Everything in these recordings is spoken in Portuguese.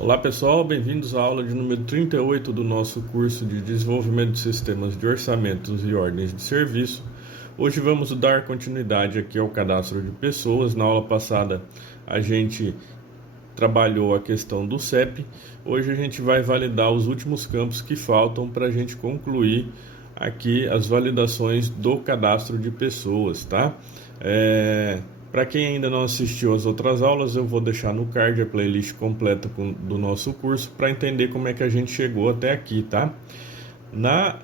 Olá pessoal, bem-vindos à aula de número 38 do nosso curso de Desenvolvimento de Sistemas de Orçamentos e Ordens de Serviço. Hoje vamos dar continuidade aqui ao cadastro de pessoas. Na aula passada a gente trabalhou a questão do CEP. Hoje a gente vai validar os últimos campos que faltam para a gente concluir aqui as validações do cadastro de pessoas, tá? Para quem ainda não assistiu às outras aulas, eu vou deixar no card a playlist completa do nosso curso para entender como é que a gente chegou até aqui, tá? Na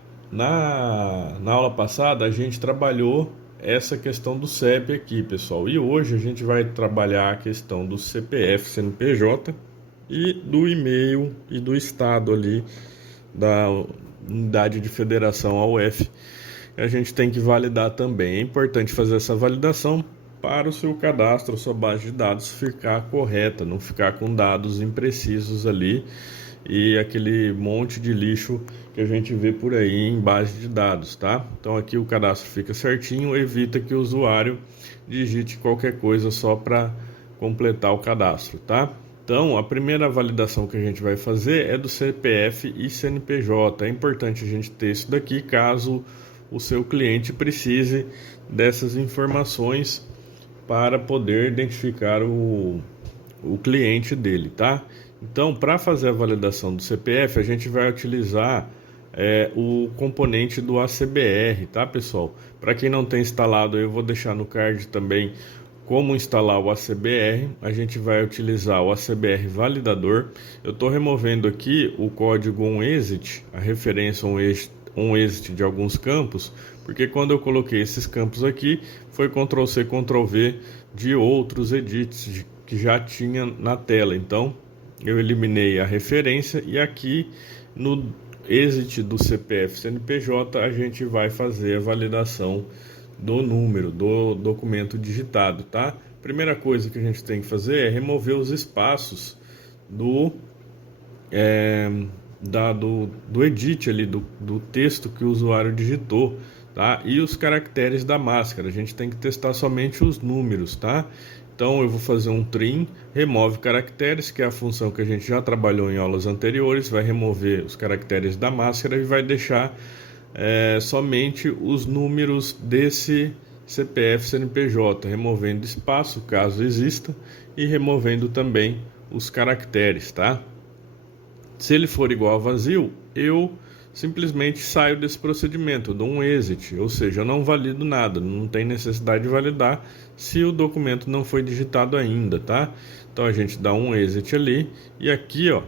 aula passada, a gente trabalhou essa questão do CEP aqui, pessoal. E hoje a gente vai trabalhar a questão do CPF, CNPJ e do e-mail e do estado ali da unidade de federação, a UF. A gente tem que validar também. É importante fazer essa validação para o seu cadastro, a sua base de dados ficar correta, não ficar com dados imprecisos ali e aquele monte de lixo que a gente vê por aí em base de dados, tá? Então aqui o cadastro fica certinho, evita que o usuário digite qualquer coisa só para completar o cadastro, tá? Então a primeira validação que a gente vai fazer é do CPF e CNPJ. É importante a gente ter isso daqui caso o seu cliente precise dessas informações para poder identificar o cliente dele, tá? Então, para fazer a validação do CPF, a gente vai utilizar o componente do ACBR, tá, pessoal? Para quem não tem instalado, eu vou deixar no card também como instalar o ACBR. A gente vai utilizar o ACBR validador. Eu estou removendo aqui o código onExit, a referência onExit de alguns campos, porque quando eu coloquei esses campos aqui, foi Ctrl+C, Ctrl+V de outros edits que já tinha na tela. Então, eu eliminei a referência e aqui no exit do CPF CNPJ a gente vai fazer a validação do número do documento digitado, tá? Primeira coisa que a gente tem que fazer é remover os espaços do edit ali, do texto que o usuário digitou, tá? E os caracteres da máscara, a gente tem que testar somente os números, tá? Então eu vou fazer um trim, remove caracteres, que é a função que a gente já trabalhou em aulas anteriores, vai remover os caracteres da máscara e vai deixar somente os números desse CPF CNPJ, removendo espaço caso exista e removendo também os caracteres, tá? Se ele for igual a vazio, eu simplesmente saio desse procedimento, eu dou um exit, ou seja, eu não valido nada, não tem necessidade de validar se o documento não foi digitado ainda, tá? Então a gente dá um exit ali e aqui, ó,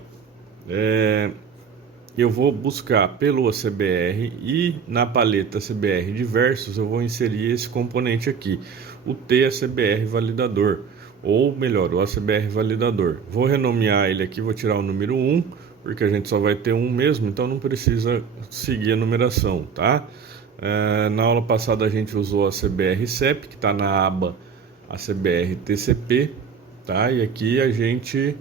eu vou buscar pelo ACBR e na paleta ACBR diversos eu vou inserir esse componente aqui, o TACBR validador, ou melhor, o ACBR validador. Vou renomear ele aqui, vou tirar o número 1, porque a gente só vai ter um mesmo, então não precisa seguir a numeração, tá? Na aula passada a gente usou a ACBR CEP, que está na aba ACBR TCP, tá? E aqui a gente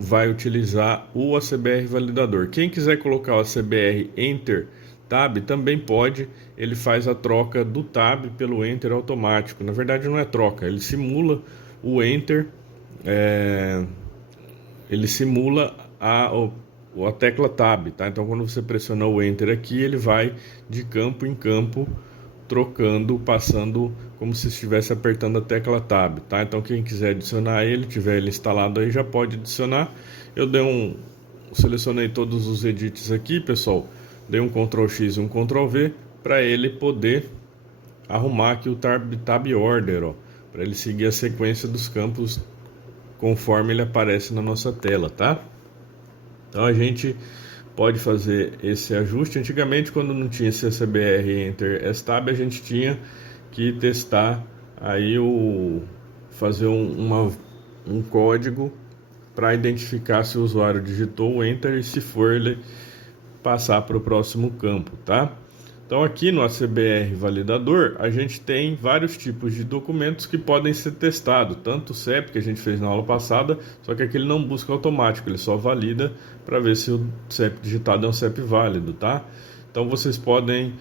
vai utilizar o ACBR validador. Quem quiser colocar o ACBR Enter Tab também pode, ele faz a troca do Tab pelo Enter automático. Na verdade não é troca, ele simula o Enter, ele simula a tecla Tab, tá? Então quando você pressiona o Enter aqui, ele vai de campo em campo trocando, passando como se estivesse apertando a tecla Tab, tá? Então quem quiser adicionar ele, tiver ele instalado aí, já pode adicionar. Eu selecionei todos os edits aqui, pessoal. Dei um Ctrl+X e um Ctrl+V para ele poder arrumar aqui o Tab Order, ó, para ele seguir a sequência dos campos conforme ele aparece na nossa tela, tá? Então a gente pode fazer esse ajuste. Antigamente, quando não tinha esse ACBR Enter Stab, a gente tinha que testar aí fazer um código para identificar se o usuário digitou o Enter e se for ele passar para o próximo campo, tá? Então aqui no ACBR validador a gente tem vários tipos de documentos que podem ser testados, tanto o CEP que a gente fez na aula passada, só que aqui ele não busca automático, ele só valida para ver se o CEP digitado é um CEP válido, tá? Então vocês podem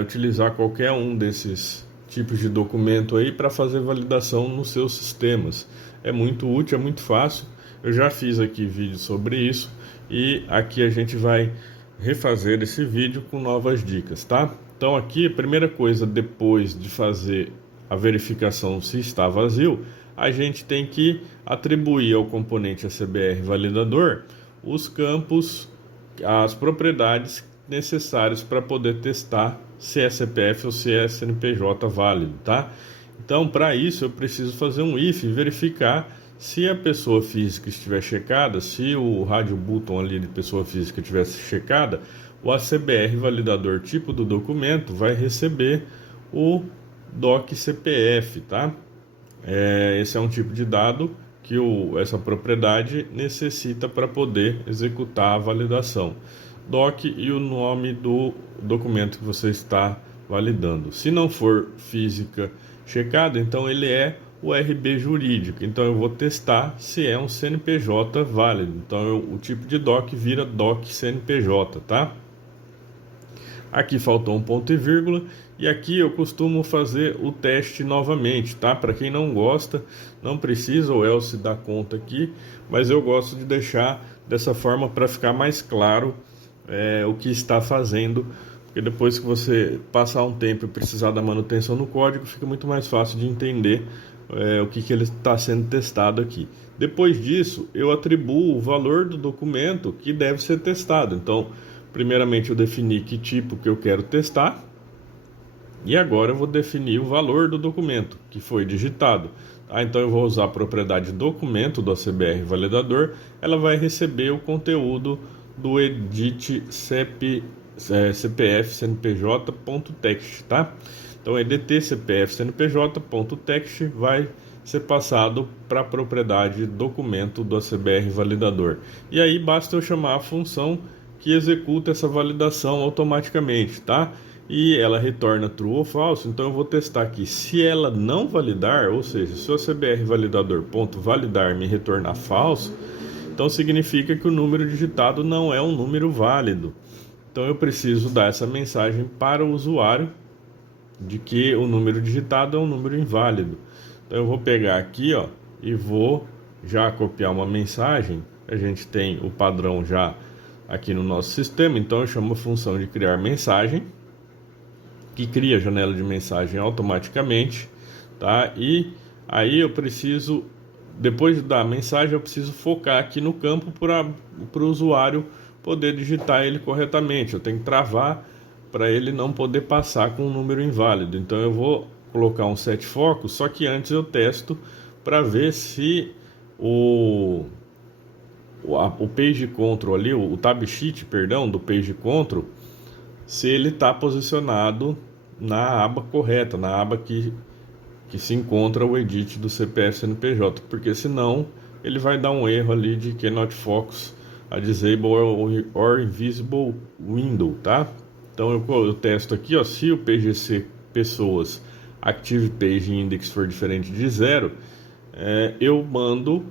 utilizar qualquer um desses tipos de documento aí para fazer validação nos seus sistemas. É muito útil, é muito fácil. Eu já fiz aqui vídeo sobre isso e aqui a gente vai refazer esse vídeo com novas dicas, tá? Então aqui a primeira coisa, depois de fazer a verificação se está vazio, a gente tem que atribuir ao componente ACBR validador os campos, as propriedades necessárias para poder testar se é CPF ou se é CNPJ válido, tá? Então, para isso eu preciso fazer um if e verificar se a pessoa física estiver checada, se o rádio button ali de pessoa física tivesse checada, o ACBR validador tipo do documento vai receber o DOC CPF, tá? Esse é um tipo de dado que essa propriedade necessita para poder executar a validação. DOC e o nome do documento que você está validando. Se não for física checado, então ele é o RB jurídico. Então eu vou testar se é um CNPJ válido. Então o tipo de DOC vira DOC CNPJ, tá? Aqui faltou um ponto e vírgula e aqui eu costumo fazer o teste novamente, tá? Para quem não gosta, não precisa, o Elcio dá conta aqui, mas eu gosto de deixar dessa forma para ficar mais claro o que está fazendo, porque depois que você passar um tempo e precisar da manutenção no código, fica muito mais fácil de entender o que ele está sendo testado aqui. Depois disso, eu atribuo o valor do documento que deve ser testado. Então, primeiramente eu defini que tipo que eu quero testar e agora eu vou definir o valor do documento que foi digitado. Então eu vou usar a propriedade documento do ACBR validador, ela vai receber o conteúdo do edit CPF CNPJ.text, tá? Então edt CPF CNPJ.text vai ser passado para a propriedade documento do ACBR validador. E aí basta eu chamar a função que executa essa validação automaticamente, tá? E ela retorna true ou falso. Então eu vou testar aqui. Se ela não validar, ou seja, se o ACBR validador.validar me retornar falso, então significa que o número digitado não é um número válido. Então eu preciso dar essa mensagem para o usuário de que o número digitado é um número inválido. Então eu vou pegar aqui, ó, e vou já copiar uma mensagem. A gente tem o padrão já aqui no nosso sistema, então eu chamo a função de criar mensagem, que cria a janela de mensagem automaticamente, tá? E aí eu preciso, depois de dar a mensagem, eu preciso focar aqui no campo para o usuário poder digitar ele corretamente. Eu tenho que travar para ele não poder passar com um número inválido. Então eu vou colocar um set focus, só que antes eu testo para ver se o page control ali, o tab sheet, perdão, do page control, se ele está posicionado na aba correta, na aba que se encontra o edit do CPF CNPJ, porque senão ele vai dar um erro ali de cannot focus a disable or invisible window, tá? Então eu testo aqui, ó, se o PGC pessoas active page index for diferente de 0, eu mando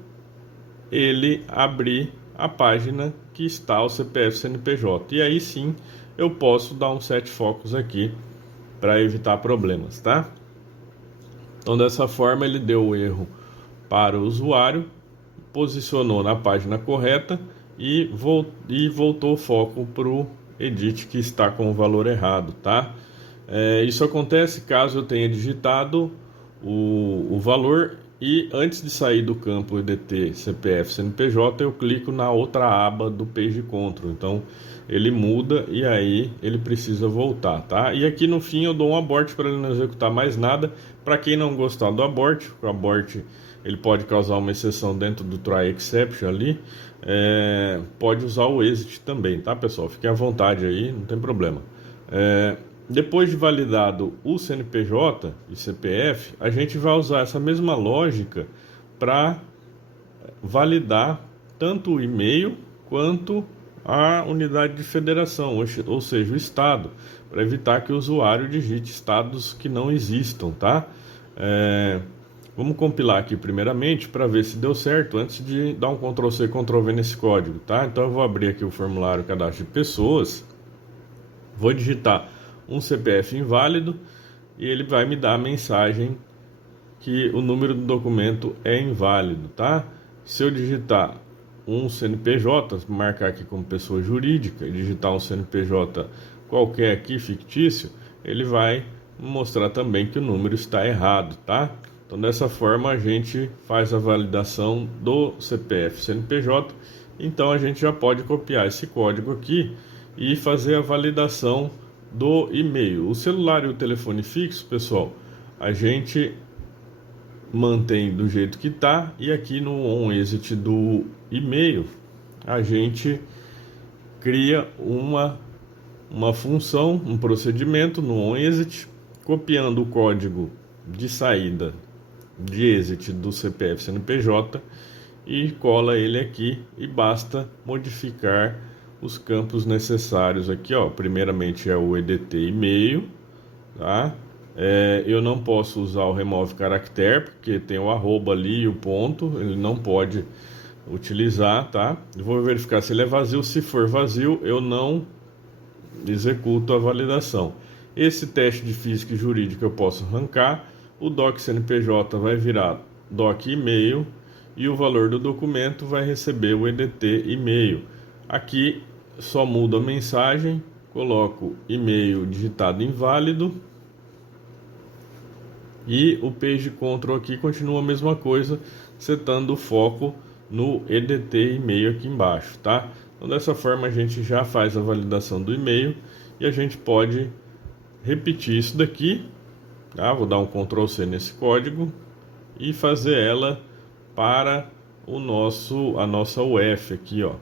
ele abrir a página que está o CPF CNPJ. E aí sim eu posso dar um set focus aqui para evitar problemas, tá? Então dessa forma ele deu o erro para o usuário, posicionou na página correta e voltou o foco para o edit que está com o valor errado, tá? Isso acontece caso eu tenha digitado o valor e antes de sair do campo EDT CPF CNPJ eu clico na outra aba do Page Control, então ele muda e aí ele precisa voltar, tá? E aqui no fim eu dou um abort para ele não executar mais nada. Para quem não gostar do abort, o abort ele pode causar uma exceção dentro do try exception ali, pode usar o exit também, tá, pessoal? Fiquem à vontade aí, não tem problema. Depois de validado o CNPJ e CPF, a gente vai usar essa mesma lógica para validar tanto o e-mail quanto a unidade de federação, ou seja, o estado, para evitar que o usuário digite estados que não existam, tá? Vamos compilar aqui primeiramente para ver se deu certo antes de dar um Ctrl+C, Ctrl+V nesse código, tá? Então eu vou abrir aqui o formulário cadastro de pessoas, vou digitar um CPF inválido e ele vai me dar a mensagem que o número do documento é inválido, tá? Se eu digitar um CNPJ, marcar aqui como pessoa jurídica e digitar um CNPJ qualquer aqui, fictício, ele vai mostrar também que o número está errado, tá? Então, dessa forma, a gente faz a validação do CPF CNPJ. Então, a gente já pode copiar esse código aqui e fazer a validação do e-mail. O celular e o telefone fixo, pessoal, a gente mantém do jeito que tá, e aqui no OnExit do e-mail a gente cria uma função, um procedimento no OnExit, copiando o código de saída de exit do CPF CNPJ e cola ele aqui, e basta modificar os campos necessários aqui, ó. Primeiramente é o EDT e-mail, tá? Eu não posso usar o remove caractere, porque tem o arroba ali e o ponto, ele não pode utilizar, tá? Eu vou verificar se ele é vazio. Se for vazio, eu não executo a validação. Esse teste de física e jurídica eu posso arrancar. O doc CNPJ vai virar doc e-mail e o valor do documento vai receber o EDT e-mail. Aqui só mudo a mensagem, coloco e-mail digitado inválido. E o page control aqui continua a mesma coisa, setando o foco no EDT e-mail aqui embaixo, tá? Então, dessa forma, a gente já faz a validação do e-mail e a gente pode repetir isso daqui, tá? Vou dar um Ctrl C nesse código e fazer ela para a nossa UF aqui, ó,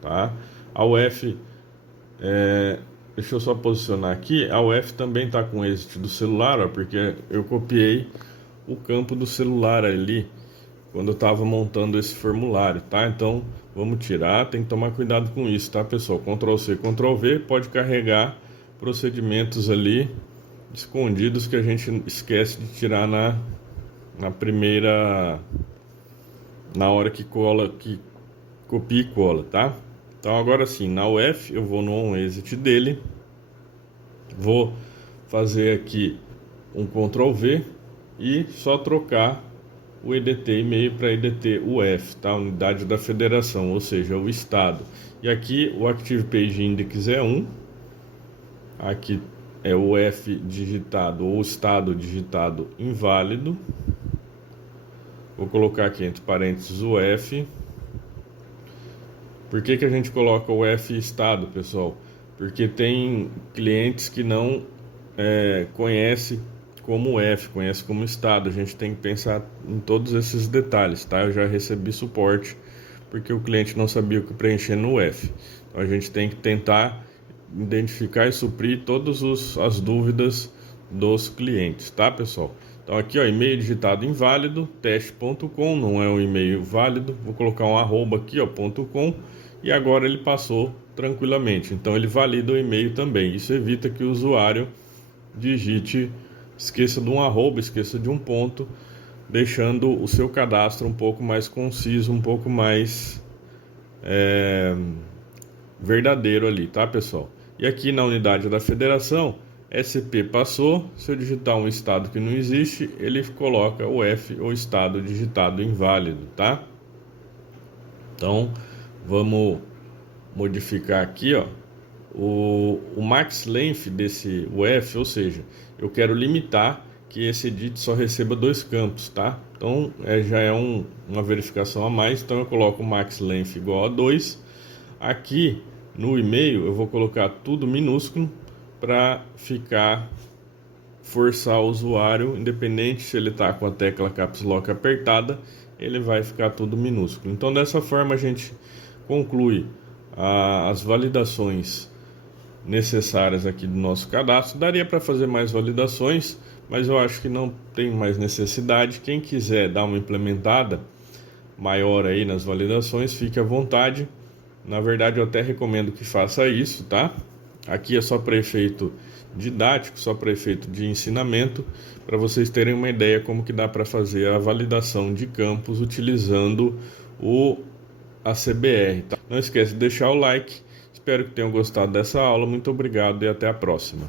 tá? A UF deixa eu só posicionar aqui. A UF também está com exit do celular, ó, porque eu copiei o campo do celular ali quando eu estava montando esse formulário, tá? Então vamos tirar, tem que tomar cuidado com isso, tá, pessoal? Ctrl C, Ctrl V, pode carregar procedimentos ali escondidos que a gente esquece de tirar na primeira, na hora que cola, que copia e cola, tá? Então agora sim, na UF eu vou no OnExit dele, vou fazer aqui um Ctrl V e só trocar o EDT e-mail para EDT UF, tá? Unidade da federação, ou seja, o estado. E aqui o Active Page Index é 1, aqui é o UF digitado ou estado digitado inválido. Vou colocar aqui entre parênteses UF. Por que a gente coloca o F estado, pessoal? Porque tem clientes que não conhecem como F, conhece como estado. A gente tem que pensar em todos esses detalhes, tá? Eu já recebi suporte porque o cliente não sabia o que preencher no F. Então a gente tem que tentar identificar e suprir todas as dúvidas dos clientes, tá, pessoal? Então aqui, ó, e-mail digitado inválido, teste.com, não é um e-mail válido. Vou colocar um arroba aqui, ó, .com, e agora ele passou tranquilamente. Então ele valida o e-mail também. Isso evita que o usuário digite, esqueça de um arroba, esqueça de um ponto, deixando o seu cadastro um pouco mais conciso, um pouco mais verdadeiro ali, tá, pessoal? E aqui na unidade da federação, SP passou. Se eu digitar um estado que não existe, ele coloca o F ou estado digitado inválido, tá? Então vamos modificar aqui, ó, o max length desse UF, ou seja, eu quero limitar que esse edit só receba 2 campos, tá? Então já é uma verificação a mais. Então eu coloco o max length igual a 2. Aqui no e-mail eu vou colocar tudo minúsculo para forçar o usuário, independente se ele está com a tecla Caps Lock apertada, ele vai ficar tudo minúsculo. Então dessa forma a gente conclui as validações necessárias aqui do nosso cadastro. Daria para fazer mais validações, mas eu acho que não tem mais necessidade. Quem quiser dar uma implementada maior aí nas validações, fique à vontade. Na verdade, eu até recomendo que faça isso, tá? Aqui é só para efeito didático, só para efeito de ensinamento, para vocês terem uma ideia como que dá para fazer a validação de campos utilizando a CBR, tá? Não esquece de deixar o like. Espero que tenham gostado dessa aula. Muito obrigado e até a próxima.